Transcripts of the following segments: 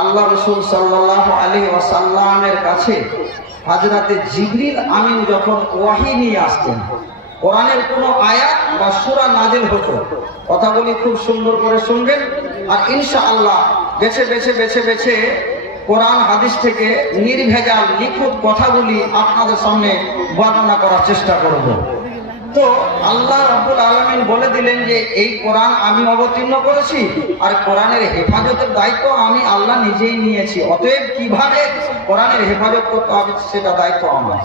আল্লাহ রাসূল সাল্লাল্লাহু আলাইহি ওয়াসাল্লামের কাছে হযরতে জিবরিল আমিন যখন ওয়াহী নিয়ে আসতেন, কোরআনের কোনো আয়াত বা সূরা নাযিল হতো, কথাগুলি খুব সুন্দর করে শুনবেন আর ইনশাআল্লাহ বেছে বেছে বেছে বেছে কোরআন হাদিস থেকে নির্ভেজাল লিখিত কথাগুলি আপনাদের সামনে বর্ণনা করার চেষ্টা করব। তো আল্লাহ রাব্বুল আলামিন বলে দিলেন যে এই কোরআন আমি অবতীর্ণ করেছি আর কোরআনের হেফাজতের দায়িত্ব আমি আল্লাহ নিজেই নিয়েছি, অতএব কিভাবে কোরআনের হেফাজত করতে হবে সেটা দায়িত্ব আমার।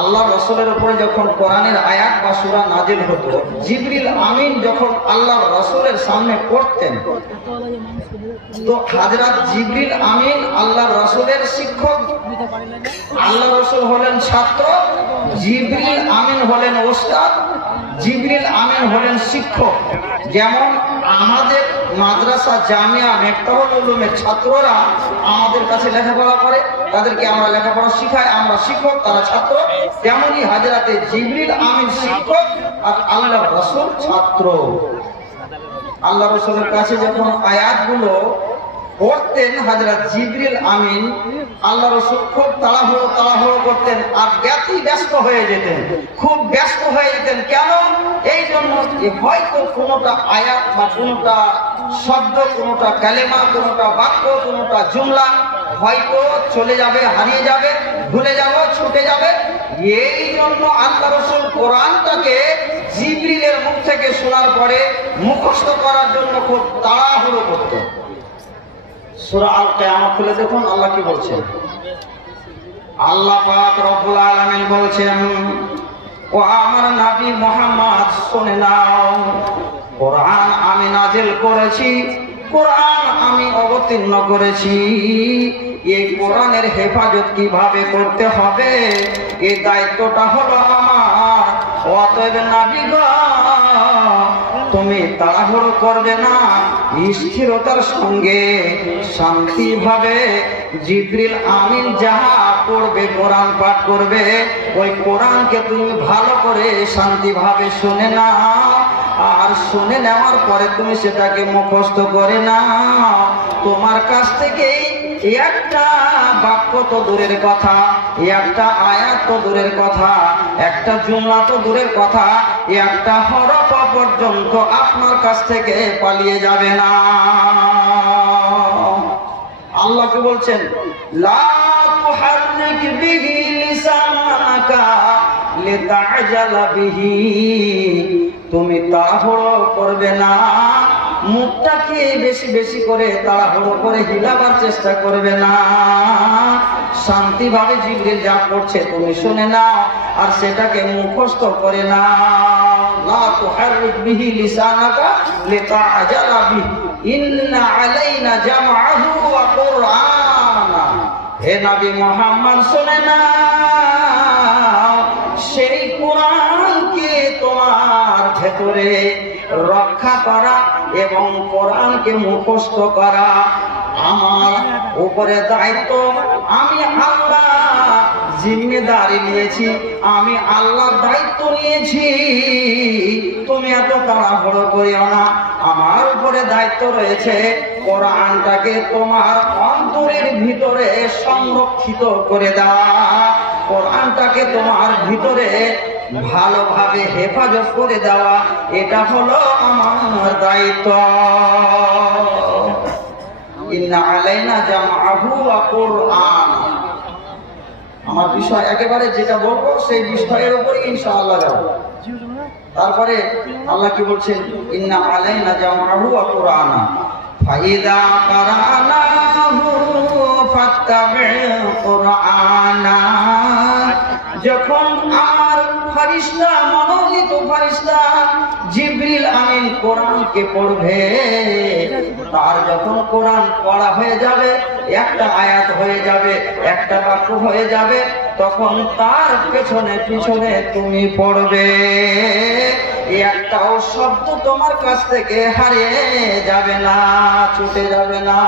আল্লাহ রাসূলের উপরে যখন কোরআনের আয়াত বা সূরা নাযিল হতো, জিবরিল আমিন যখন আল্লাহ রাসূলের সামনে পড়তেন, তো হযরত জিবরিল আমিন আল্লাহ রাসূলের শিক্ষক, আল্লাহ রাসূল হলেন ছাত্র, জিবরিল আমিন হলেন ওস্তাদ, জিবরিল আমিন হলেন শিক্ষক। যেমন আমাদের মাদ্রাসা জামিয়া মিফতাহুল উলুমের ছাত্ররা আমাদের কাছে লেখাপড়া করে, তাদেরকে আমরা লেখাপড়া শিখাই, আমরা শিক্ষক, তারা ছাত্র, তেমনি হযরতে জিবরিল আমিন শিক্ষক আর আল্লাহ রাসূল ছাত্র। আল্লাহ রাসূলের কাছে যখন আয়াতগুলো পড়তেন হযরত জিবরিল আমিন, আল্লাহ রাসূল খুব তাড়াহুড়ো করতেন আর ব্যস্ত হয়ে যেতেন, খুব ব্যস্ত হয়ে যেতেন। কেন? এই জন্য হয়তো কোনোটা আয়াত বা কোনোটা শব্দ, কোনোটা কালেমা, কোনোটা বাক্য, কোনোটা জুমলা হয়তো চলে যাবে, হারিয়ে যাবে, ভুলে যাবে, ছুটে যাবে। এই জন্য আল্লাহ রাসূল কোরআনটাকে জিবরিলের মুখ থেকে শোনার পরে মুখস্থ করার জন্য খুব তাড়াহুড়ো করতেন। সূরা আল কিয়ামা খুলে দেখুন আল্লাহ কি বলছেন। আল্লাহ পাক রব্বুল আলামিন বলছেন, ও আমার নবী মুহাম্মদ শুনে নাও, কোরআন আমি নাযিল করেছি, কোরআন আমি অবতীর্ণ করেছি। এই কোরআনের হেফাজত কিভাবে করতে হবে এই দায়িত্বটা হলো আমার। অতএব নবী গো, তুমি তাড়াহুড়ো করবে না, স্থিরতার সঙ্গে শান্তিভাবে জিবরিল আমিন যাহা পড়বে, কোরআন পাঠ করবে, ওই কোরআনকে তুমি ভালো করে শান্তিভাবে শুনে নাও। আর শুনে নেওয়ার পরে তুমি সেটাকে মুখস্থ করে নাও। তোমার কাছ থেকে একটা বাক্য তো দূরের কথা, একটা আয়াত তো দূরের কথা, একটা জুমলা তো দূরের কথা, একটা হরফ পর্যন্ত আপনার কাছ থেকে পালিয়ে যাবে না। আল্লাহ কি বলছেন? লা তুহাররিক বিহি লিসানাকা লিতা'জালা বিহি, তুমি তাড়াহুড়ো করবে না, মুখটাকে বেশি বেশি করে তাড়াহুড়ো করে হিলাবার চেষ্টা করবে না। শান্তিভাবে জিবরিল যা করছে তুমি শুনে নাও আর সেটাকে মুখস্থ করে নাও। লা তুহাররিক বিহি লিসানাকা লিতা'জালা বিহি ইন্না আলাইনা জামআহু ওয়া কুরআনা। হে নবী মুহাম্মদ শুনে নাও, সেই কোরআনকে তোমার ভেতরে রক্ষা করা এবং কোরআনকে মুখস্থ করা আমার উপরে দায়িত্ব। আমি আল্লাহ জিম্মেদারি নিয়েছি, আমি আল্লাহ দায়িত্ব নিয়েছি। তুমি এত তাড়াহুড়ো করিও না, আমার উপরে দায়িত্ব রয়েছে কোরআনটাকে তোমার অন্তরের ভিতরে সংরক্ষিত করে দেওয়া, কোরআনটাকে তোমার ভিতরে ভালোভাবে হেফাজত করে দেওয়া, এটা হলো আমার দায়িত্ব। ইন্না আলাইনা জামআহু ওয়া কুরআন। আমার বিষয় একেবারে যেটা বলবো সেই বিষয়ের উপর ইনশাআল্লাহ যাব। তারপরে আল্লাহ কি বলছেন? ইন্না আলাইনা জামআহু ওয়া কুরআন ফাইদা কারানাহু ফাত্তাবি' কুরআনা। যখন আমার ফেরেশতা, মনোনীত ফেরেশতা জিবরিল আমিন কোরআনকে পড়বে, তার যখন কোরআন পড়া হয়ে যাবে, একটা আয়াত হয়ে যাবে, একটা বাক্য হয়ে যাবে, তখন তার পেছনে পিছনে তুমি পড়বে, একটাও শব্দ তোমার কাছ থেকে হারিয়ে যাবে না, ছুটে যাবে না।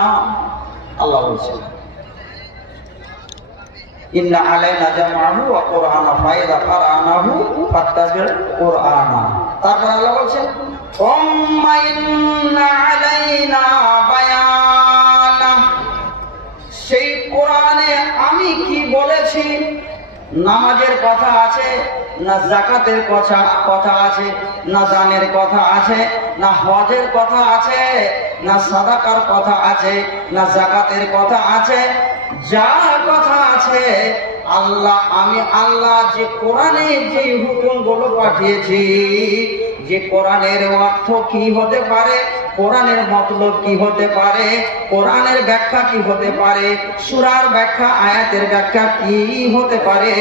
আল্লাহ বলছেন ইন্না আলাইনা জামআহু ওয়া কুরআনা ফাইদা কারানাহু ফাত্তাবি' কুরআনা। তারপর আল্লাহ বলছেন সুম্মা ইন্না আলাইনা বায়ান। বলেছি নামাজের কথা আছে না, যাকাতের কথা আছে না, দানের কথা আছে না, হজের কথা আছে না, সাদাকার কথা আছে না, যাকাতের কথা আছে। যা কথা আছে আমি আল্লাহ যে কোরআনে যে হুকুমগুলো পাঠিয়েছি, যে কোরআনের অর্থ কি হতে পারে, কোরআনের মতলব কি হতে পারে, কোরআনের ব্যাখ্যা কি হতে পারে, সূরার ব্যাখ্যা, আয়াতের ব্যাখ্যা কি হতে পারে,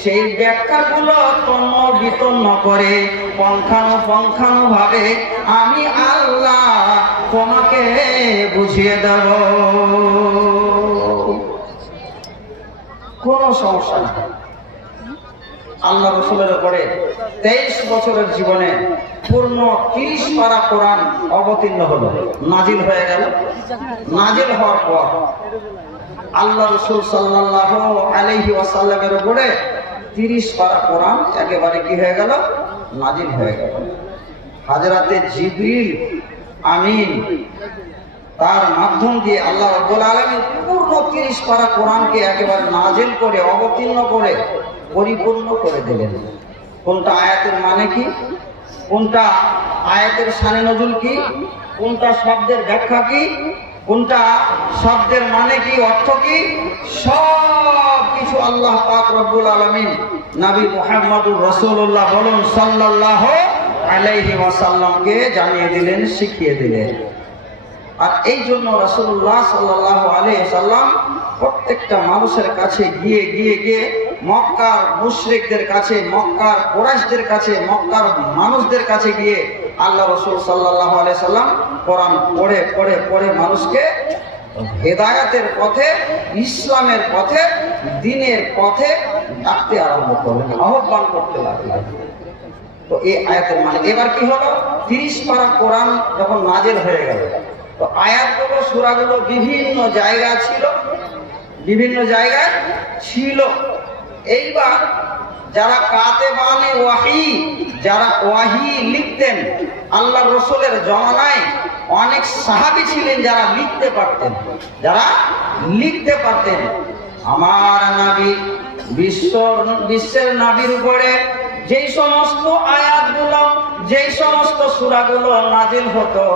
সেই ব্যাখ্যাগুলো তন্ন বিতন্ন করে পুঙ্খানুপুঙ্খানুভাবে আমি আল্লাহ তোমাকে বুঝিয়ে দেব। কোনো সমস্যা নেই। আল্লাহ রাসূলের উপরে 23 বছরের জীবনে পূর্ণ 30 পারা কোরআন অবতীর্ণ হলো, নাজিল হয়ে গেল। নাজিল হওয়ার পর আল্লাহ রাসূল সাল্লাল্লাহু আলাইহি ওয়াসাল্লামের উপরে 30 পারা কোরআন একেবারে কি হয়ে গেল, নাজিল হয়ে গেল। হযরতে জিবরিল আমিন তার মাধ্যম দিয়ে আল্লাহ রাব্বুল আলামিন পূর্ণ 30 পারা কোরআনকে একেবারে নাজিল করে, অবতীর্ণ করে, পরিপূর্ণ করে দিলেন। কোনটা আয়াতের মানে কি, কোনটা আয়াতের শানে নজুল কি, কোনটা শব্দের ব্যাখ্যা কি, কোনটা শব্দের মানে কি, অর্থ কি, সব কিছু আল্লাহ পাক রব্বুল আলামিন নবী মুহাম্মদুর রাসূলুল্লাহ বলুন সাল্লাল্লাহু আলাইহি ওয়াসাল্লামকে জানিয়ে দিলেন, শিখিয়ে দিলেন। আর এই জন্য রাসূলুল্লাহ সাল্লাল্লাহু আলাইহি ওয়াসাল্লাম প্রত্যেকটা মানুষের কাছে গিয়ে গিয়ে গিয়ে মক্কার মুশরিকদের কাছে, মক্কার কুরাইশদের কাছে, মক্কার মানুষদের কাছে গিয়ে আল্লাহ রাসূল সাল্লাল্লাহু আলাইহি ওয়াসাল্লাম কোরআন পড়ে পড়ে পড়ে মানুষকে হেদায়েতের পথে, ইসলামের পথে, দ্বীনের পথে ডাকতে আরম্ভ করলেন, আহ্বান করতে লাগলেন। তো এই আয়াতের মানে এবার কি হলো, 30 পারা কোরআন যখন নাজিল হয়ে গেল, তো আয়াতগুলো, সূরাগুলো বিভিন্ন জায়গায় ছিল, বিভিন্ন জায়গায় ছিল। এইবার যারা কাতেবানে ওয়াহি, যারা ওয়াহি লিখতেন, আল্লাহ রাসূলের জমানায় অনেক সাহাবী ছিলেন যারা লিখতে পারতেন, যারা লিখতে পারতেন। আমার নবী বিশ্বের নবীর উপরে যেই সমস্ত আয়াতগুলো, যেই সমস্ত সূরাগুলো নাজিল হতো,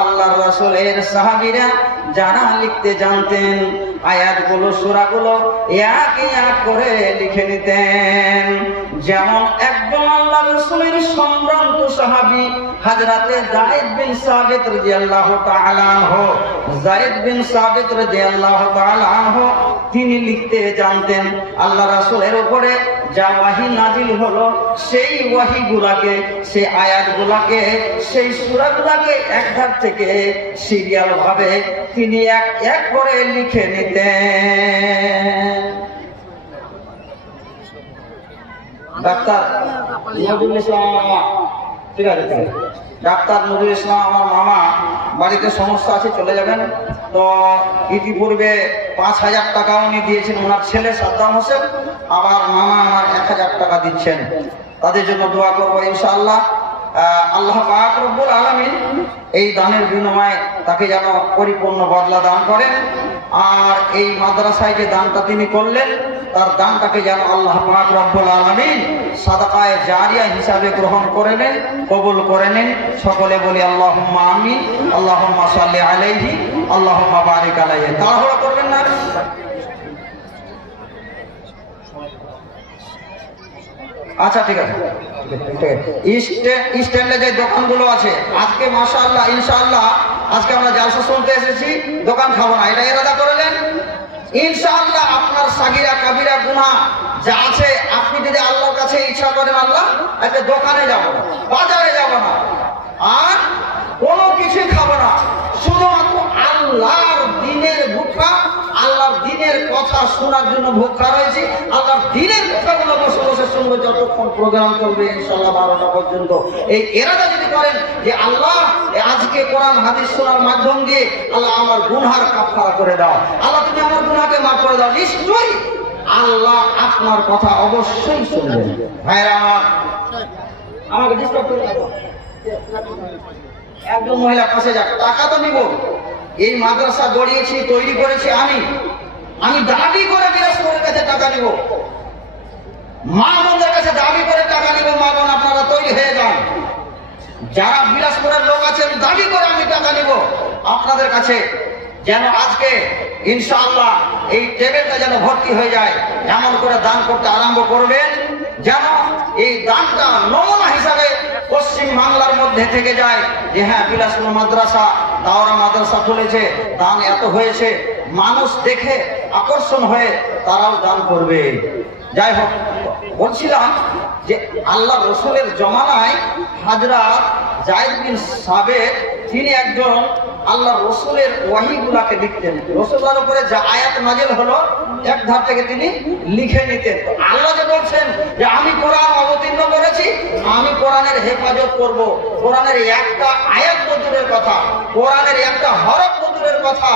আল্লাহ রাসূলের সাহাবীরা যারা লিখতে জানতেন, আয়াতগুলো, সূরাগুলো এক এক করে লিখে নিতেন। যেমন একজন আল্লাহ রাসূলের সম্ভ্রান্ত সাহাবী হযরতে যায়েদ বিন সাবিত রাদিয়াল্লাহু তাআলা আনহু, যায়েদ বিন সাবিত রাদিয়াল্লাহু তাআলা আনহু তিনি লিখতে জানতেন। আল্লাহ রাসূলের উপরে যা ওয়াহী নাজিল হলো, সেই ওয়াহীগুলোকে, সেই আয়াতগুলোকে, সেই সূরাগুলোকে এক ধার থেকে সিরিয়াল ভাবে তিনি এক এক করে লিখে নিতেন। ডাক্তার নজরুল ইসলাম মামা, ঠিক আছে, ঠিক আছে, ডাক্তার নজরুল ইসলাম আমার মামা, বাড়িতে সমস্যা আছে, চলে যাবেন। তো ইতিপূর্বে ৫,০০০ টাকা উনি দিয়েছেন ওনার ছেলে সাদ্দাম হোসেন, আবার মামা আমার ১,০০০ টাকা দিচ্ছেন। তাদের জন্য দোয়া করবো ইনশাআল্লাহ। আল্লাহ পাক রব্বুল আলামিন এই দানের বিনিময়ে তাকে যেন পরিপূর্ণ বদলা দান করেন। আর এই মাদ্রাসায় যে দানটা তিনি করলেন, তার দানটাকে যেন আল্লাহ পাক রব্বুল আলামিন সাদাকায়ে জারিয়া হিসাবে গ্রহণ করে নেন, কবুল করে নেন। সকলে বলি আল্লাহুম্মা আমিন, আল্লাহুম্মা সাল্লি আলাইহি, আল্লাহুম্মা বারিক আলাইহি। তাড়াহুড়া করবেন না। আচ্ছা, ঠিক আছে। স্ট্যান্ডে যে দোকানগুলো আছে, আজকে মাশাআল্লাহ ইনশাআল্লাহ আজকে আমরা জালসা শুনতে এসেছি, দোকান খাবো না, এটা ইরাদা করলেন। ইনশাআল্লাহ আপনার সাগিরা কাবিরা গুনাহ যা আছে, আপনি যদি আল্লাহর কাছে ইচ্ছা করেন, আল্লাহ আজকে দোকানে যাব না, বাজারে যাব না, আর কোনো কিছুই খাবো না, শুধুমাত্র আল্লাহর দ্বীনের ভুক্কা, আল্লাহর দ্বীনের কথা শোনার জন্য ভুক্কা রয়েছে। আল্লাহর দ্বীনের কথাগুলো বসে বসে শুনবো যতক্ষণ প্রোগ্রাম চলবে ইনশাআল্লাহ 12টা পর্যন্ত। এই এরাদা যদি করেন যে আল্লাহ আজকে কোরআন হাদিস শোনার মাধ্যম দিয়ে আল্লাহ আমার গুনাহের কাফারা করে দাও, আল্লাহ তুমি আমার গুনাহকে মাফ করে দাও, নিশ্চয়ই আল্লাহ আপনার কথা অবশ্যই শুনবেন। ভাইরা আমার, আমাকে ডিস্টার্ব করে দাও। একজন মহিলা পাশে যাক, টাকা তো নিব। এই মাদ্রাসা গড়িয়েছি, তৈরি করেছি আমি, আমি দাবি করে বিলাসপুরের কাছে টাকা নিব, মা বোনদের কাছে দাবি করে টাকা নিব। মা বোন আপনারা তৈরি হয়ে যান, যারা বিলাসপুরের লোক আছেন দাবি করে আমি টাকা নিব আপনাদের কাছে, যেন আজকে ইনশাআল্লাহ এই টেবিলটা যেন ভর্তি হয়ে যায়, এমন করে দান করতে আরম্ভ করবেন যেন এই দানটা নমুনা হিসাবে পশ্চিম বাংলার মধ্যে থেকে যায় যে হ্যাঁ বিলাসপুর মাদ্রাসা, দাওরা মাদ্রাসা খুলেছে, দান এত হয়েছে, মানুষ দেখে আকর্ষণ হয়ে তারাও দান করবে। যাই হোক, বলছিলাম যে আল্লাহ রসুলের জমানায় হযরত যায়েদ বিন সাবিত তিনি একজন আল্লাহ রসুলের ওয়াহিগুলাকে লিখতেন। রসুলের উপরে যা আয়াত নাজিল হলো এক ধার থেকে তিনি লিখে নিতেন। আল্লাহ যে বলছেন যে আমি কোরআন অবতীর্ণ করেছি, আমি কোরআনের হেফাজত করব। কোরআনের একটা আয়াত দূরের কথা, কোরআনের একটা হরফ দূরের কথা,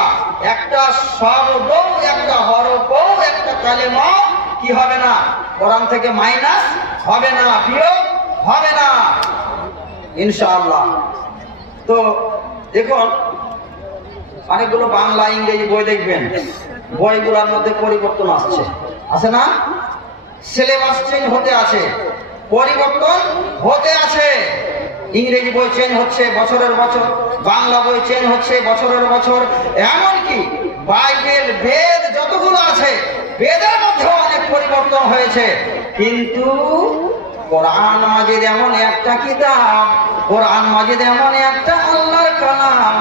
একটা শব্দ, একটা হরফ, একটা কালেমা কি হবে না, কোরআন থেকে মাইনাস হবে না, বিয়োগ হবে না ইনশাআল্লাহ। তো দেখুন অনেকগুলো বাংলা ইংরেজি বই দেখবেন, বইগুলোর মধ্যে পরিবর্তন আসছে, আছে না? সিলেবাস চেঞ্জ হতে আছে, পরিবর্তন হতে আছে। ইংরেজি বই চেঞ্জ হচ্ছে বছরের বছর, বাংলা বই চেঞ্জ হচ্ছে বছরের বছর, এমনকি বাইবেল বেদ যতগুলো আছে বেদের মধ্যেও অনেক পরিবর্তন হয়েছে। কিন্তু কোরআন মাজিদ এমন একটা কিতাব, কোরআন মাজিদ এমন একটা আল্লাহর কালাম,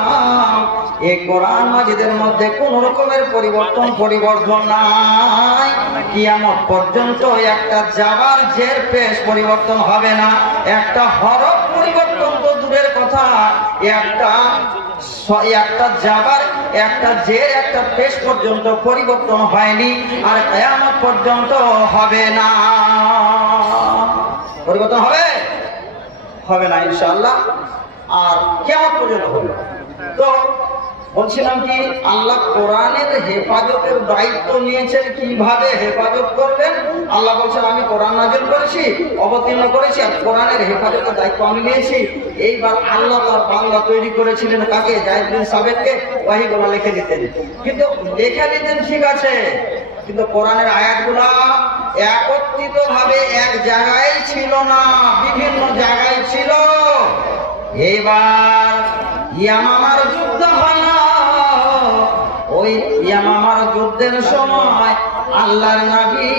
এই কোরআন মাজিদের মধ্যে কোন রকমের পরিবর্তন নাই। কিয়ামত পর্যন্ত একটা জাবার জের পেশ পরিবর্তন হবে না, একটা হরফ পরিবর্তন তো দূরের কথা, একটা জাবার, একটা জের, একটা পেশ পর্যন্ত পরিবর্তন হয়নি, আর কিয়ামত পর্যন্ত হবে না। পরিবর্তন হবে না ইনশাআল্লাহ, আর কিয়ামত পর্যন্ত হবে। তো বলছিলাম কি, আল্লাহ কোরআনের হেফাজতের দায়িত্ব নিয়েছেন, কিভাবে হেফাজত করবেন। আল্লাহ বলছেন আমি কোরআন নাযিল করেছি, অবতীর্ণ করেছি, আর কোরআনের হেফাজতের দায়িত্ব আমি নিয়েছি। এইবার আল্লাহ তার বাংলা তৈরি করেছিলেন কাকে? যায়েদ বিন সাবিতকে ওয়াহিগুলো লিখে দিতেন। কিন্তু লিখে দিতেন ঠিক আছে, কিন্তু কোরআনের আয়াতগুলা একত্রিত ভাবে এক জায়গায় ছিল না, বিভিন্ন জায়গায় ছিল। এবার ইয়ামামার যুদ্ধ হলো, ওই ইয়ামামার যুদ্ধের সময় আল্লাহর নবী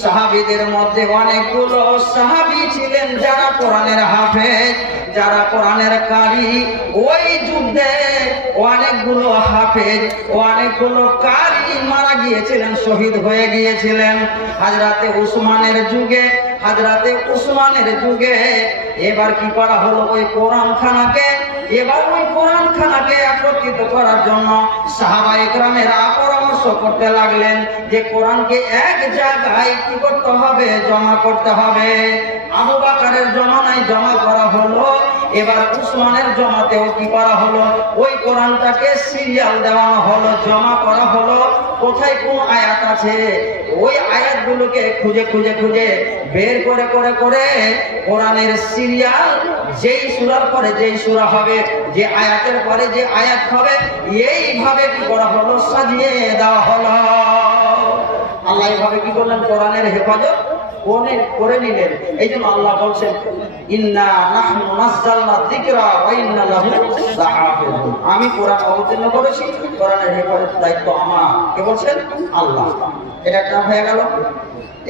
সাহাবীদের মধ্যে অনেকগুলো সাহাবী ছিলেন যারা কোরআনের হাফেজ, যারা কোরআনের কারি। ওই যুদ্ধে অনেকগুলো হাফেজ, অনেকগুলো কারি মারা গিয়েছিলেন, শহীদ হয়ে গিয়েছিলেন হযরতে উসমানের যুগে। এবার কি করা হলো, ওই কোরআন খানাকে একত্রিত করার জন্য সাহাবায়ে কেরামেরা পরামর্শ করতে লাগলেন যে কোরআনকে এক জায়গায় কি করতে হবে, জমা করতে হবে। আবু বকরের জমানায় জমা করা হলো, এবার উসমানের জমাতেও কি করা হলো, ওই কোরআনটাকে সিরিয়াল দেওয়ানো হলো, জমা করা হলো। কোথায় কোন আয়াত আছে ওই আয়াতগুলোকে খুঁজে বের করে কোরআনের সিরিয়াল, যেই সূরার পরে যেই সূরা হবে, যে আয়াতের পরে যে আয়াত হবে, এইভাবে কি করা হলো, সাজিয়ে দেওয়া হলো। আল্লাহ এইভাবে কি করলেন, কোরআনের হেফাজত করে নিলেন। এই জন্য আল্লাহ বলছেন ইন্না নাহনু নাযালনা যিকরা ওয়া ইন্না লাহু লাহাফিজুন। আমি কোরআন অবতীর্ণ করেছি, কোরআনের হেফাজতের দায়িত্ব আমার। কে বলছেন? আল্লাহ। এটা একটা হয়ে গেল।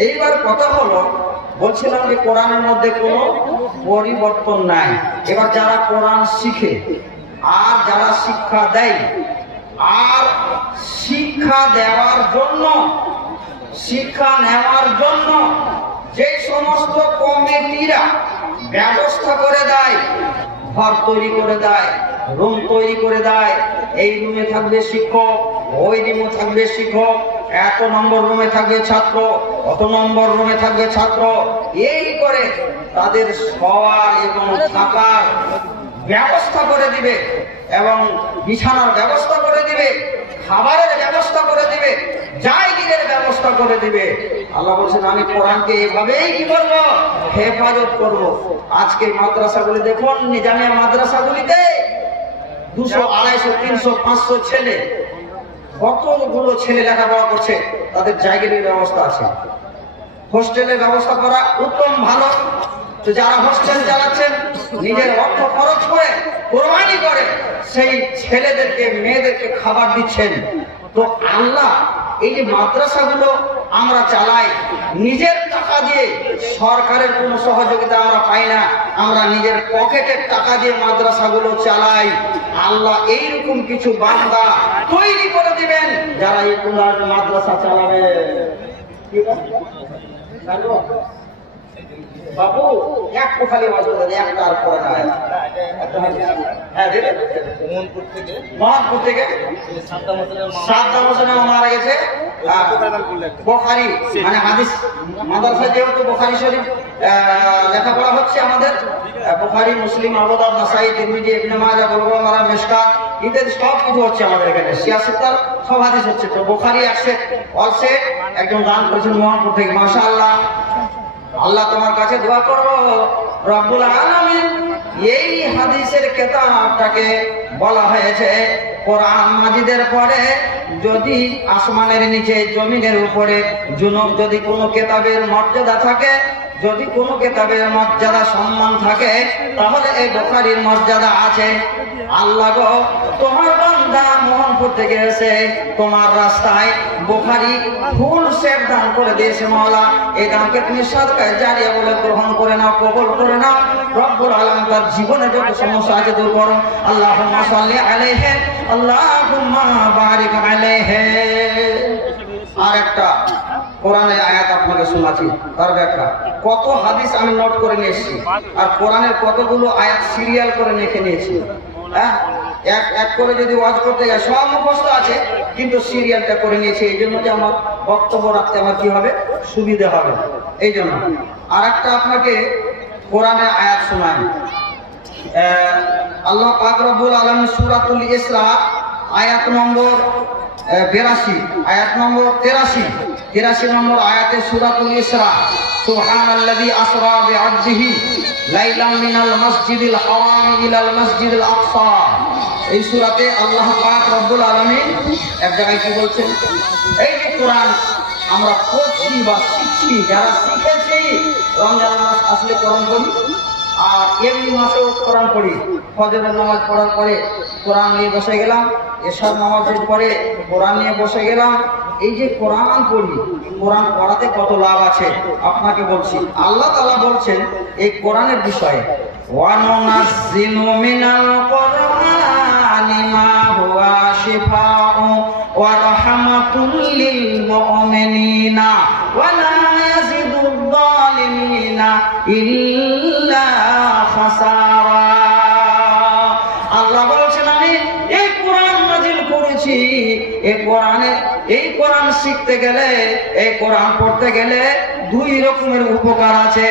এইবার কথা হলো, বলছিলাম যে কোরআনের মধ্যে কোনো পরিবর্তন নাই। এবার যারা কোরআন শিখে আর যারা শিক্ষা দেয়, আর শিক্ষা নেওয়ার জন্য যে সমস্ত কমিটিরা ব্যবস্থা করে দেয়, ঘর তৈরি করে দেয়, রুম তৈরি করে দেয়, এই রুমে থাকবে শিক্ষক, ওই রুমে থাকবে শিক্ষক, এত নম্বর রুমে থাকবে ছাত্র, অত নম্বর রুমে থাকবে ছাত্র, এই করে তাদের শোয়ার এবং থাকার ব্যবস্থা করে দিবে, এবং বিছানার ব্যবস্থা করে দিবে, খাবারের ব্যবস্থা করে দিবে, জায়গিরের ব্যবস্থা করে দিবে। আল্লাহ বলছেন আমি কোরআনকে এভাবেই কি করবো, হেফাজত করব। আজকে মাদ্রাসাগুলি দেখুন, নিজামিয়া মাদ্রাসাগুলিতে 200, 250, 300, 500 ছেলে, কতগুলো ছেলে লেখাপড়া করছে, তাদের জায়গার ব্যবস্থা আছে, হোস্টেলের ব্যবস্থা করা উত্তম ভালো। তো যারা হোস্টেল চালাচ্ছেন নিজের অর্থ খরচ করে কোরবানি করে সেই ছেলেদেরকে মেয়েদেরকে খাবার দিচ্ছেন। তো আল্লাহ এই যে মাদ্রাসাগুলো আমরা চালাই নিজের টাকা দিয়ে, সরকারের কোনো সহযোগিতা আমরা পাই না, আমরা নিজের পকেটের টাকা দিয়ে মাদ্রাসাগুলো চালাই। আল্লাহ এইরকম কিছু বান্দা তৈরি করে দিবেন যারা এই মাদ্রাসা চালাবে। বাবু এক কোঠালি একটা আর পড়ে না। মোহাম্মদপুর থেকে সাদ্দাম হোসেন মারা গেছে। বুখারী মানে হাদিস মাদ্রাসা, যেহেতু বুখারী শরীফ লেখাপড়া হচ্ছে আমাদের, বুখারী, মুসলিম, আবু দাউদ, নাসাই, তিরমিজি, ইবনে মাজাহ, বুলুগুল মারাম, মিশকাত ইত্যাদি সব কিছু হচ্ছে আমাদের এখানে। সিয়াসিত্তার সব হাদিস হচ্ছে। তো বুখারী আসছে অলসে একজন দান করেছেন মোহাম্মদপুর থেকে। মাশাআল্লাহ, আল্লাহ তোমার কাছে দোয়া করবো রব্বুল আলামিন এই হাদিসের কিতাবটাকে বলা হয়েছে কোরআন মাজিদের পরে যদি আসমানের নিচে জমিনের উপরে যদি কোনো কিতাবের মর্যাদা থাকে, যদি কোনো কিতাবের মর্যাদা সম্মান থাকে, তাহলে এই বুখারীর মর্যাদা আছে। আল্লাহ গো, তোমার বান্দা মোহনপুর থেকে এসে তোমার রাস্তায় বুখারী ফুল সেট দান করে দিয়েছে। মাওলা, এই দানকে তুমি সাদকায়ে জারিয়া বলে গ্রহণ করে নাও, কবুল করে নাও। রব্বুল আলামিন তার জীবনে যত সমস্যা আছে দূর করো। আল্লাহুম্মা সাল্লি আলাইহি, আল্লাহুম্মা বারিক আলাইহি। আর একটা কোরআনের আয়াত আপনাকে শোনাচ্ছি, তার ব্যাখ্যা। কত হাদিস আমি নোট করে নিয়ে এসেছি, আর কোরআনের কতগুলো আয়াত সিরিয়াল করে লিখে নিয়েছি। হ্যাঁ, এক এক করে যদি ওয়াজ করতে যায় সব মুখস্থ আছে, কিন্তু সিরিয়ালটা করে নিয়েছি। এই জন্য যে আমার বক্তব্য রাখতে আমার কি হবে, সুবিধা হবে, এই জন্য। আর একটা আপনাকে কোরআনের আয়াত শোনাই। আল্লাহ পাক রব্বুল আলামিন সূরাতুল ইসরা আয়াত নম্বর 82, আয়াত নম্বর 83 নম্বর আয়াতে সূরাতুল ইসরা, সুবহানাল্লাযী আসরা বিআবদিহি লাইলাম মিনাল মাসজিদিল হারাম ইলাল মাসজিদিল আকসা। এই সূরাতে আল্লাহ পাক রব্বুল আলামিন এক জায়গায় কি বলছেন, এই যে কোরআন আমরা পড়ছি বা শিখছি, যারা শিখেছি রমজান মাস আসলে কোরআন পড়ি, আর এমনি মাসেও কোরআন পড়ি। ফজরের নামাজ পড়ার পরে কোরআন নিয়ে বসে গেলাম, এশার নামাজের পরে কোরআন নিয়ে বসে গেলাম। এই যে কোরআন পড়ি, কোরআন পড়াতে কত লাভ আছে আপনাকে বলছি। আল্লাহ তাআলা বলছেন এই কোরআনের বিষয়ে, ওয়ানুনাজ্জিলু মিনাল কোরআনি মা হুয়া শিফাউ ওয়া রাহমাতুল লিল মুমিনিনা ওয়া লা ইয়াজিদুল যালিমিনা ইল্লা খাসারা। আল্লাহ বলছেন আমি এই কোরআন নাযিল করেছি। এই কোরআন শিখতে গেলে, এই কোরআন পড়তে গেলে দুই রকমের উপকার আছে,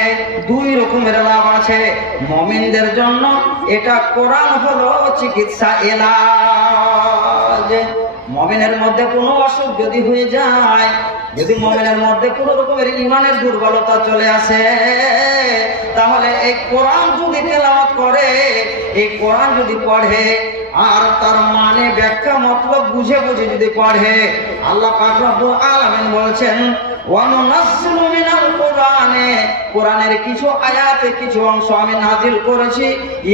দুই রকমের লাভ আছে। মুমিনদের জন্য এটা কোরআন হলো চিকিৎসা, এলাজ। মুমিনের মধ্যে কোনো অসুখ যদি হয়ে যায়, যদি মুমিনের মধ্যে কোনো রকমের ঈমানের দুর্বলতা চলে আসে, তাহলে এই কোরআন যদি তেলাওয়াত করে, এই কোরআন যদি পড়ে, আর তার মানে ব্যাখ্যা মতলব বুঝে বুঝে যদি পড়ে, আল্লাহ পাক রব্বুল আলামিন বলছেন ওয়ানুনাজ্জিলু মিনাল কোরআনে, কোরআনের কিছু আয়াতে কিছু অংশ আমি নাজিল করেছি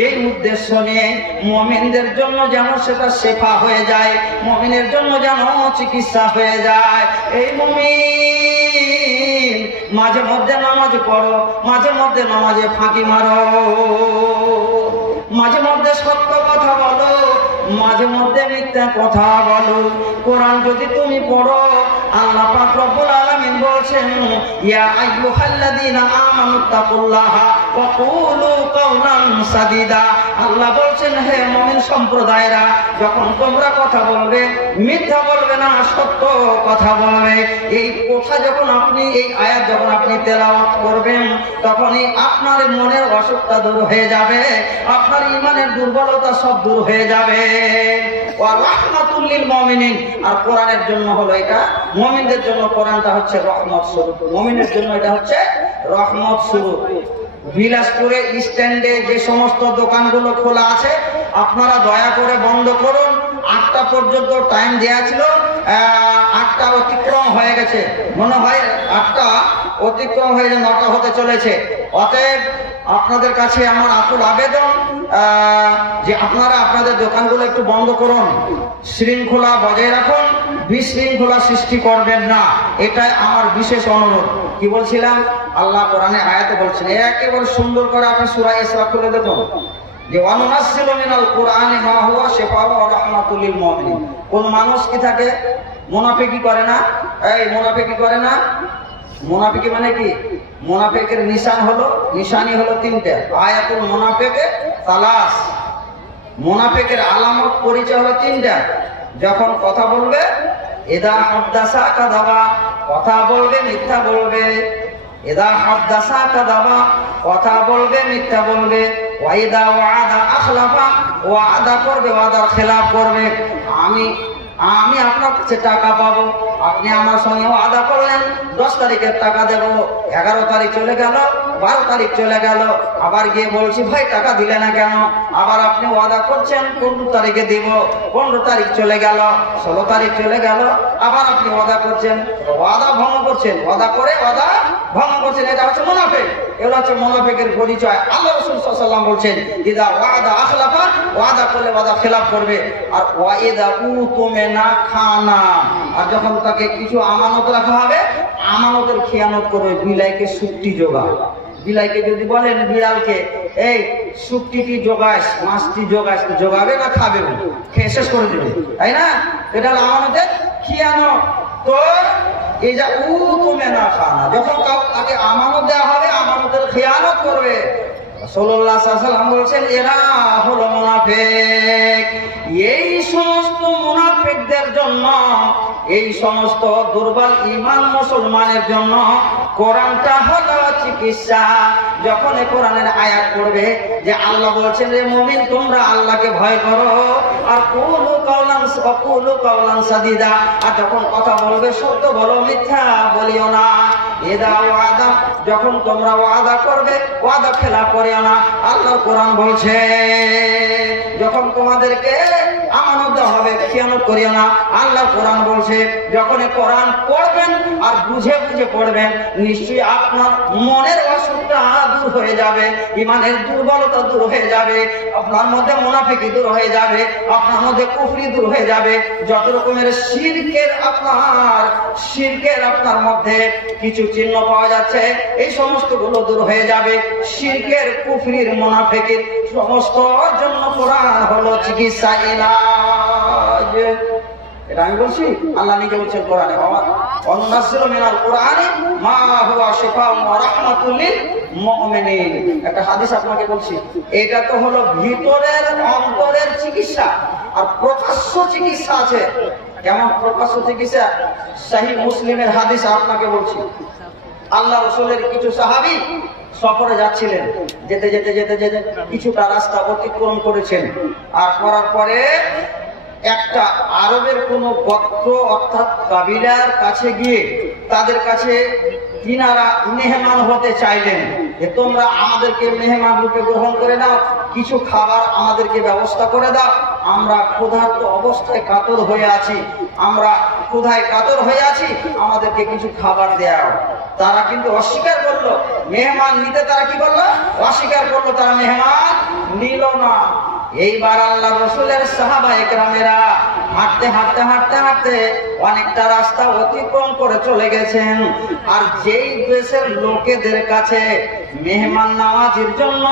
এই উদ্দেশ্য নিয়ে মুমিনদের জন্য যেন সেটা শেফা হয়ে যায়, মুমিনের জন্য যেন চিকিৎসা হয়ে যায়। এই মুমিন মাঝে মধ্যে নামাজ পড়ো, মাঝে মধ্যে নামাজে ফাঁকি মারো, মাঝে মধ্যে সত্য কথা বলো, মাঝে মধ্যে মিথ্যা কথা বলো। কোরআন যদি তুমি পড়ো, আল্লাহ পাক রব্বুল আলামিন বলছেন ইয়া আইয়ুহাল্লাযীনা আমানুত্তাকুল্লাহা ওয়া কুলু কাওলান সাদীদা। আল্লাহ বলছেন হে মুমিন সম্প্রদায়রা, যখন তোমরা কথা বলবে মিথ্যা বলবে না, সত্য কথা বলবে। এই কথা যখন আপনি, এই আয়াত যখন আপনি তেলাওয়াত করবেন, তখনই আপনার মনের অসুখটা দূর হয়ে যাবে, আপনার ঈমানের দুর্বলতা সব দূর হয়ে যাবে। ওয়া রাহমাতুল লিল মুমিনিন, আর কোরআনের জন্য হলো এটা, মুমিনদের জন্য কোরআনটা হচ্ছে রহমত স্বরূপ, মুমিনের জন্য এটা হচ্ছে রহমত স্বরূপ। বিলাসপুরে স্ট্যান্ডে যে সমস্ত দোকানগুলো খোলা আছে আপনারা দয়া করে বন্ধ করুন, 8টা পর্যন্ত টাইম দেওয়া ছিল, 8টা অতিক্রম হয়ে গেছে, মনে হয় 8টা অতিক্রম হয়ে 9টা হতে চলেছে। অতএব আপনাদের কাছে আমার আকুল আবেদন যে আপনারা আপনাদের দোকানগুলো একটু বন্ধ করুন, শৃঙ্খলা বজায় রাখুন, বিশৃঙ্খলা সৃষ্টি করবেন না, এটাই আমার বিশেষ অনুরোধ। কি বলছিলাম? আল্লাহ কোরআনে আয়াতে বলছেন, একেবারে সুন্দর করে আপনি সূরা ইসরা খুলে দেখুন যে ওয়ানুনাজ্জিলু মিনাল কুরআনি মা হুয়া শিফাউ ওয়া রাহমাতুল লিল মুমিনিন। কোন মানুষ কি থাকে? মুনাফিকি করে না? এই মুনাফিকি করে না? মুনাফিকি মানে কি? মুনাফিকের নিশানি হলো 3টে। আয়াতুল মুনাফিকে সালাস। মুনাফিকের আলামত পরিচয় হলো 3টা। যখন কথা বলবে, ইদা হাদাসা কাযাবা, কথা বলবে মিথ্যা বলবে। ইদা হাদাসা কাযাবা, কথা বলবে মিথ্যা বলবে। ওয়া ইদা ওয়াদা আখলাফা, ওয়াদা করবে ওয়াদার খেলাফ করবে। আমি আপনার কাছে টাকা পাবো, আপনি আমার সঙ্গে ওয়াদা করলেন 10 তারিখের টাকা দেবো, 11 তারিখ চলে গেল, 12 তারিখ চলে গেল, আবার গিয়ে বলছি ভাই টাকা দিলে না কেন? আবার আপনি ওয়াদা করছেন 15 তারিখে দিব, 15 তারিখ চলে গেল, 16 তারিখ চলে গেল, আবার আপনি ওয়াদা করছেন, ওয়াদা ভঙ্গ করছেন, ওয়াদা করে ওয়াদা ভঙ্গ করছেন। এটা হচ্ছে মুনাফিক। এগুলো হচ্ছে মুনাফিকের পরিচয়। আল্লাহ রাসূল সাল্লাল্লাহু আলাইহি ওয়াসাল্লাম বলছেন, ইদা ওয়াদা আখলাফা, ওয়াদা করলে ওয়াদা খেলাফ করবে। আর ওয়াইদা উতুমিনা খানা, আর যখন তাকে কিছু আমানত রাখা হবে, আমানতের খেয়ানত করবে। বিলাইকে সুক্তি যোগায়। বিলাইকে যদি বলেন বিড়ালকে, এই সুক্তিটি যোগাস, মাছটি যোগাস, যোগাবে না খাবে? খেয়ে শেষ করে দেবে, তাই না? এটা আমানতের খেয়ানত। তো এই যে উতুমিনা খানা, যখন তাকে আমানত দেওয়া হবে, আমানতের খেয়ানত করবে। রাসূলুল্লাহ সাল্লাল্লাহু আলাইহি ওয়াসাল্লাম বলেছেন, এরা হলো মুনাফিক। এই সমস্ত মুনাফিকদের জন্য, এই সমস্ত দুর্বল ঈমান মুসলমানের জন্য কোরআনটা হলো চিকিৎসা। যখন এই কোরআনের আয়াত পড়বে যে আল্লাহ বলছেন, রে মুমিন তোমরা আল্লাহকে ভয় করো, আর কুলু কাওলান সাদিদা, আর যখন কথা বলবে সত্য বলো, মিথ্যা বলিও না। ইদা ওয়াদা, যখন তোমরা ওয়াদা করবে, ওয়াদা খেলাফ করিও না। আল্লাহ কোরআন বলছে, যখন তোমাদেরকে আমানত দেওয়া হবে, খেয়ানত করিও না। আল্লাহ কোরআন বলছে, যখন কোরআন পড়বেন আর বুঝে বুঝে পড়বেন, নিশ্চয়ই আপনার মনের অসুখটা দূর হয়ে যাবে, ঈমানের দুর্বলতা দূর হয়ে যাবে, আপনার মধ্যে মুনাফিকি দূর হয়ে যাবে, আপনার মধ্যে কুফরি দূর হয়ে যাবে। যত রকমের শিরকের আপনার মধ্যে কিছু চিহ্ন পাওয়া যাচ্ছে, এই সমস্ত গুলো দূর হয়ে যাবে। শিরকের, কুফরির, মুনাফিকের সমস্ত জন্য কোরআন হলো চিকিৎসা, ইলাজ। এটা আমি বলছি, আল্লাহ নিজে বলছেন কোরআনে, ওয়ানুনাজ্জিলু মিনাল কুরআনি মা হুয়া শিফাউন ওয়া রাহমাতুল লিল মুমিনিন। একটা হাদিস আপনাকে বলছি, এটা তো হলো ভিতরের অন্তরের চিকিৎসা, আর প্রকাশ্য চিকিৎসা আছে। কেমন প্রকাশ্য চিকিৎসা? সহিহ মুসলিমের হাদিস আপনাকে বলছি। আল্লাহ রাসূলের কিছু সাহাবী সফরে যাচ্ছিলেন, যেতে যেতে যেতে যেতে কিছুটা রাস্তা অতিক্রম করেছেন, আর করার পরে একটা আরবের কোন গোত্র অর্থাৎ কাবিলার কাছে গিয়ে তাদের কাছে তিনারা মেহমান হতে চাইলেন যে তোমরা আমাদেরকে মেহমান রূপে গ্রহণ করে নাও, কিছু খাবার আমাদেরকে ব্যবস্থা করে দাও, আমরা ক্ষুধার্ত অবস্থায় কাতর হয়ে আছি, আমাদেরকে কিছু খাবার দেও। তারা কিন্তু অস্বীকার করলো, মেহমান নিতে তারা কি করলো? অস্বীকার করলো, তারা মেহমান নিল না। এইবার আল্লাহ রাসূলের সাহাবায়ে কেরামেরা হাঁটতে হাঁটতে হাঁটতে হাঁটতে অনেকটা রাস্তা অতিক্রম করে চলে গেছেন, আর যেই দেশের লোকেদের কাছে মেহমান নওয়াজির জন্য,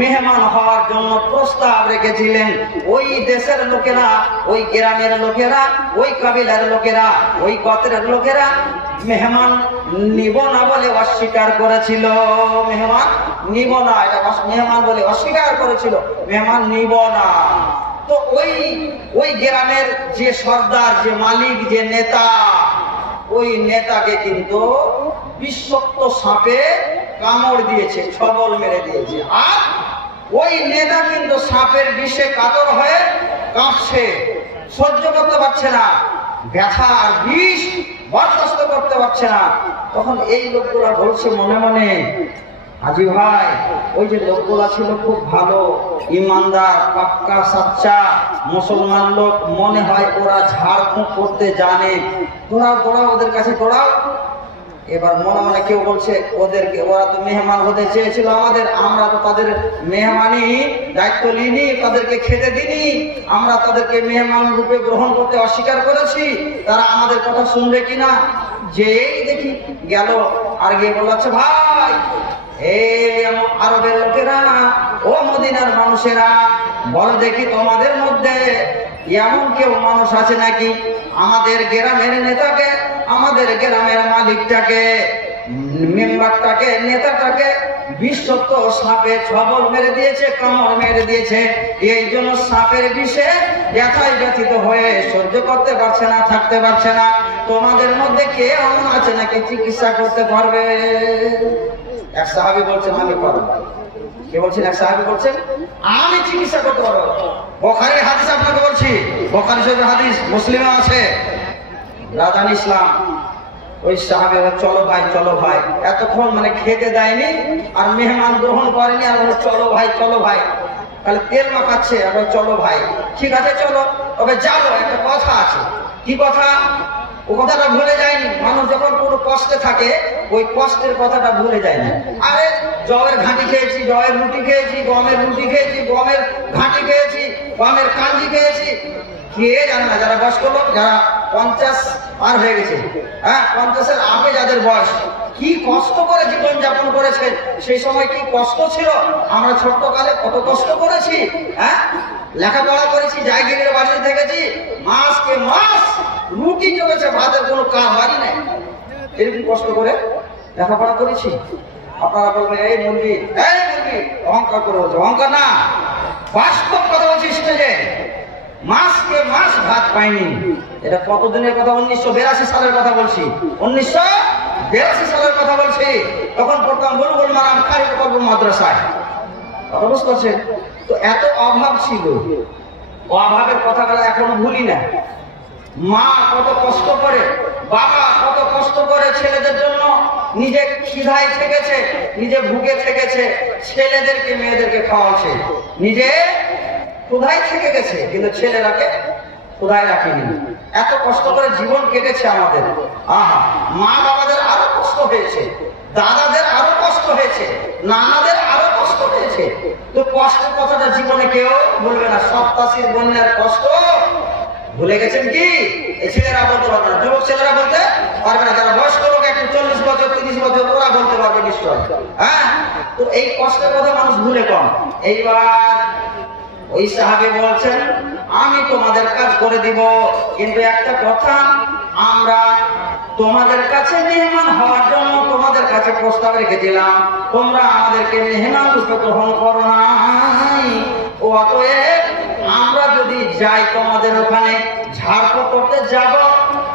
মেহমান হওয়ার জন্য প্রস্তাব রেখেছিলেন, ওই দেশের লোকেরা, ওই গ্রামের লোকেরা, ওই কাবিলার লোকেরা, ওই গোত্রের লোকেরা মেহমান নিব না বলে অস্বীকার করেছিল। মেহমান নিব না, এটা মেহমান বলে অস্বীকার করেছিল, মেহমান নিব না। তো ওই গ্রামের যে সর্দার, যে মালিক, যে নেতা, ওই নেতাকে কিন্তু বিষাক্ত সাপে কামড় দিয়েছে, ছবল মেরে দিয়েছে, আর ওই নেতা কিন্তু সাপের বিষে কাতর হয়ে কাঁপছে, সহ্য করতে পারছে না, ব্যথা আর বিষ বরদাস্ত করতে পারছে না। তখন এই লোকগুলা বলছে মনে মনে, হাজি ভাই, ওই যে লোকগুলা ছিল খুব ভালো, ইমানদার, পাক্কা সাচ্চা মুসলমান লোক, মনে হয় ওরা ঝাড়ফুঁক করতে জানে, দৌড়াও দৌড়াও ওদের কাছে দৌড়াও। এবার মনে মনে কেউ বলছে ওদেরকে, ওরা তো মেহমান হতে চেয়েছিল আমাদের, আমরা তো তাদের মেহমানি দায়িত্ব নিইনি, তাদেরকে খেতে দিইনি, আমরা তাদেরকে মেহমান রূপে গ্রহণ করতে অস্বীকার করেছি, তারা আমাদের কথা শুনবে কিনা। যেই দেখি গেল আর গিয়ে বলছে, ভাই আরবের লোকেরা, ও মদিনার মানুষেরা, বল দেখি তোমাদের মধ্যে এমন কেউ মানুষ আছে নাকি আমাদের গ্রামের নেতাকে, আমাদের গ্রামের মালিকটাকে, মেম্বারটাকে, নেতাটাকে বিশ্বত সাপে ছবল মেরে দিয়েছে, কামড় মেরে দিয়েছে, এই জন্য সাপের বিষে ব্যথায় ব্যথিত হয়ে সহ্য করতে পারছে না, থাকতে পারছে না। তোমাদের মধ্যে কে এমন আছে নাকি চিকিৎসা করতে পারবে? এক সাহাবী বলছেন আমি পারবো। কে বলছেন? এক সাহাবী বলছেন আমি চিকিৎসা করতে পারবো। বুখারী হাদিস আপনাকে বলছি, বুখারী শরীফের হাদিস, মুসলিমে আছে। রাজান ইসলাম ওই সাহাবী চলো ভাই চলো ভাই, এতক্ষণ মানে খেতে দেয়নি আর মেহমান গ্রহণ করেনি, আর চলো ভাই চলো ভাই, তাহলে তেল মাখাচ্ছে, আবার চলো ভাই, ঠিক আছে চলো, তবে যাবো, একটা কথা আছে। কি কথা? ও কথাটা ভুলে যায়নি। মানুষ যখন কোনো কষ্টে থাকে ওই কষ্টের কথাটা ভুলে যায় না। আরে জবের ঘাঁটি খেয়েছি, জবের রুটি খেয়েছি, গমের রুটি খেয়েছি, গমের ঘাঁটি খেয়েছি, গমের কাঞ্জি খেয়েছি, কে জানে না? যারা বয়স্ক লোক, যারা 50 পার হয়ে গেছে, হ্যাঁ 50-এর আগে যাদের বয়স, কি কষ্ট করে জীবন যাপন করেছেন, সেই সময় কি কষ্ট ছিল। আমরা ছোট্টকালে কত কষ্ট করেছি, হ্যাঁ লেখাপড়া করেছি, জায়গিরের বাড়িতে থেকেছি, মাসকে মাস রুটি চলেছে, ভাতের কোনো কারবারই নেই, এরকম কষ্ট করে লেখাপড়া করেছি। আপনারা বলবেন এই মুরগি, এই মুরগি, অহংকার করে বলছে। অহংকার না, বাস্তব কথা বলছি স্টেজে। মাসকে মাস ভাত পাইনি, এটা কতদিনের কথা? 1982 সালের কথা বলছি, 1982 সালের কথা বলছি। তখন পড়তাম বুলবুল মারাম কারি করবো মাদ্রাসায়, কথা বুঝতে পারছেন? তো এত অভাব ছিল, অভাবের কথাগুলো এখনো ভুলি না। মা কত কষ্ট করে, বাবা কত কষ্ট করে ছেলেদের জন্য, নিজে খিদায় থেকেছে, নিজে ভুগে থেকেছে, ছেলেদেরকে মেয়েদেরকে খাওয়াচ্ছে, নিজে ক্ষুধায় থেকে গেছে, কিন্তু ছেলেরাকে ক্ষুধায় রাখেনি। এত কষ্ট করে জীবন কেটেছে আমাদের। আহা, মা বাবাদের আরো কষ্ট হয়েছে, দাদাদের আরো কষ্ট হয়েছে, নানাদের আরো কষ্ট হয়েছে। তো কষ্টের কথাটা জীবনে কেউ বলবে না। সপ্তাশীর বন্যার কষ্ট ভুলে গেছেন কি? এই ছেলেরা বলতে পারবে না, যুবক ছেলেরা বলতে পারবে না, যারা বয়স্ক লোক একটু 40 বছর 30 বছর ওরা বলতে পারবে নিশ্চয়। হ্যাঁ, তো এই কষ্টের কথা মানুষ ভুলে কম। এইবার ওই সাহাবী বলছেন আমি তোমাদের কাজ করে দিব, কিন্তু একটা কথা, আমরা তোমাদের কাছে মেহমান হওয়ার জন্য তোমাদের কাছে প্রস্তাব রেখেছিলাম, তোমরা আমাদেরকে মেহমান রূপে গ্রহণ করো নাই। অতএব আমরা যদি যাই তোমাদের ওখানে ঝাড়ফুঁক করতে যাব,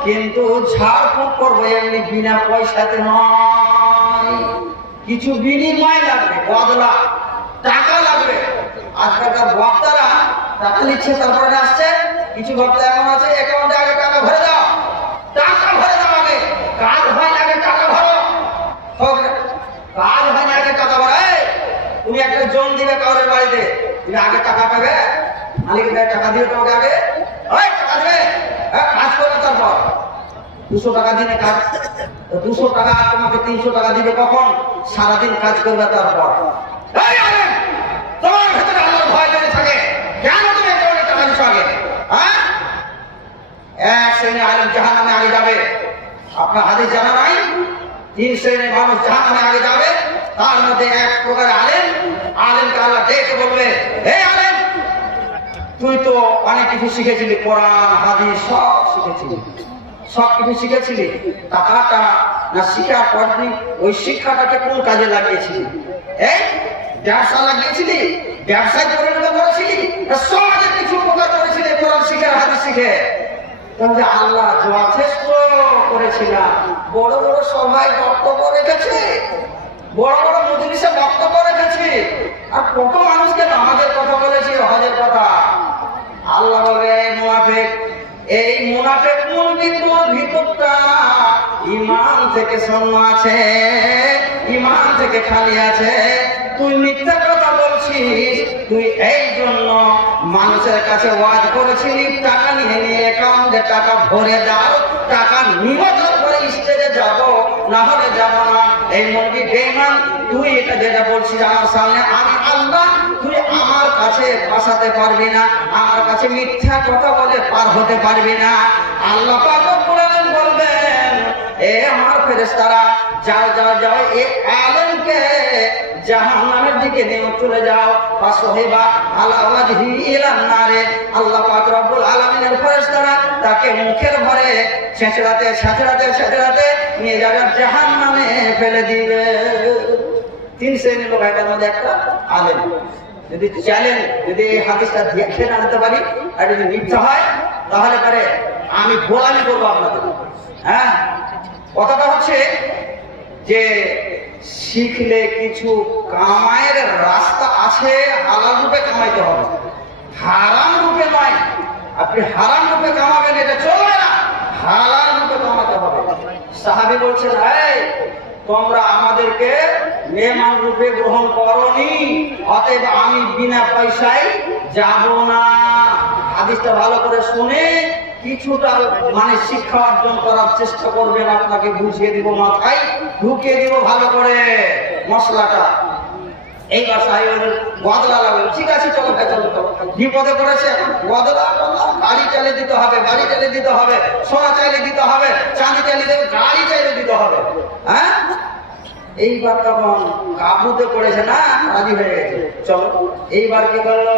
কিন্তু ঝাড়ফুঁক করবো এমনি বিনা পয়সাতে নয়, কিছু বিনিময় লাগবে, বদলা টাকা লাগবে। আজকালকার বক্তারা টাকা নিচ্ছে, তারপরে আসছে। কিছু বক্তা এমন আছে অ্যাকাউন্টে আগে টাকা ভরে দাও, টাকা ভরে দাও, আগে কাজ হয় আগে টাকা ভরো, কাজ হয় আগে টাকা ভরো। তুমি একটা জমি দিবে কাউরের বাড়িতে, তুমি আগে টাকা পাবে, মালিকের টাকা দিয়ে তোমাকে আগে টাকা দেবে, কাজ করবে, তারপর 200 টাকা দিনে কাজ, 200 টাকা তোমাকে 300 টাকা দিবে কখন? সারাদিন কাজ করবে। তারপর তোমার ভেতরে আল্লাহর ভয় যদি থাকে, কেন তুমি একেবারে টাকা দিচ্ছ আগে? হ্যাঁ, এক শ্রেণী আলেম জাহান্নামে আগে যাবে। আপনার হাদিস জানা নাই? 3 শ্রেণীর মানুষ জাহান্নামে আগে যাবে। তার মধ্যে এক প্রকার আলেম, আলেমকে আল্লাহ ডেকে বলবে, হে আলেম, তুই তো অনেক কিছু শিখেছিলি, কোরআন হাদিস সব শিখেছিলি, সব কিছু শিখেছিলি, টাকাটা না শিখার পরই ওই শিক্ষাটাকে কোন কাজে লাগিয়েছিলি? ব্যবসা লাগিয়েছিলি, ব্যবসায় পরিণত করেছিলি, সমাজে কিছু উপকার করেছিলি কোরআন শিখে হাদিস শিখে? তাহলে আল্লাহ যথেষ্ট করেছিলাম। বড় বড় সভায় বক্তব্য রেখেছে, বড় বড় মজলিসে বক্তব্য রেখেছি, আর কত মানুষকে আমাদের কথা বলেছি, হজের কথা। আল্লাহ বলবে মুনাফিক, এই মুনাফিক মুলবির ভিতরটা ঈমান থেকে শূন্য আছে, ঈমান থেকে খালি আছে। তুই মিথ্যা কথা বলছিস, তুই এই জন্য মানুষের কাছে ওয়াজ করেছিলি টাকা নিয়ে নিয়ে অ্যাকাউন্টে টাকা ভরে দাও, টাকা নিয়ে তারপরে স্টেজে যাব, না হলে যাব না। এই মুরগি বেঈমান, তুই এটা যেটা বলছিস আমার সামনে, আমি আল্লাহ, তুই আমার কাছে বাঁচাতে পারবি না, আমার কাছে মিথ্যা কথা বলে পার হতে পারবি না। আল্লাহ পাক কোরআনে বলবেন, এ আমার ফেরেশতারা, যাও যাও যাও, এই আলেমকে জাহান্নামের দিকে নিয়ে চলে যাও। ফাসহিবা আলা ওয়াজহি ইলান নারে, আল্লাহ পাক রব্বুল আলামিনের ফেরেশতারা তাকে মুখের ভরে ছেঁচড়াতে ছেঁচড়াতে ছেঁচড়াতে নিয়ে যাবে জাহান্নামে ফেলে দিবে। 3 শ্রেণীর লোক, এটার মধ্যে একটা আলেম। যদি চ্যালেঞ্জ, যদি এই হাদিসটা দেখে আনতে পারি আর যদি মিথ্যা হয়, তাহলে পরে আমি গোলামি করবো আপনাদের। হ্যাঁ, কথাটা হচ্ছে যে শিখলে কিছু কামাইয়ের রাস্তা আছে, হালাল রূপে কামাইতে হবে, হারাম রূপে নয়। আপনি হারাম রূপে কামাবেন, এটা চলবে না, হালাল রূপে কামাতে হবে। সাহাবী বলছেন, এই তোমরা আমাদেরকে মেহমান রূপে গ্রহণ করনি, অতএব আমি বিনা পয়সায় যাব না। হাদিসটা ভালো করে শুনে কিছুটা মানে শিক্ষা অর্জন করার চেষ্টা করবেন, আপনাকে বুঝিয়ে দিব, মাথায় ঢুকিয়ে দিব ভালো করে মশলাটা। এইবার সাহেব বদলা লাগবে, ঠিক আছে চলো চলো চলো, বিপদে পড়েছে, এখন বদলা, গাড়ি চালিয়ে দিতে হবে, বাড়ি চালিয়ে দিতে হবে, সোনা চালিয়ে দিতে হবে, চাঁদি চালিয়ে দেবে, গাড়ি চালিয়ে দিতে হবে। হ্যাঁ, এইবার তখন কাবুতে পড়েছে না, রাজি হয়ে গেছে, চলো। এইবার কি করলো,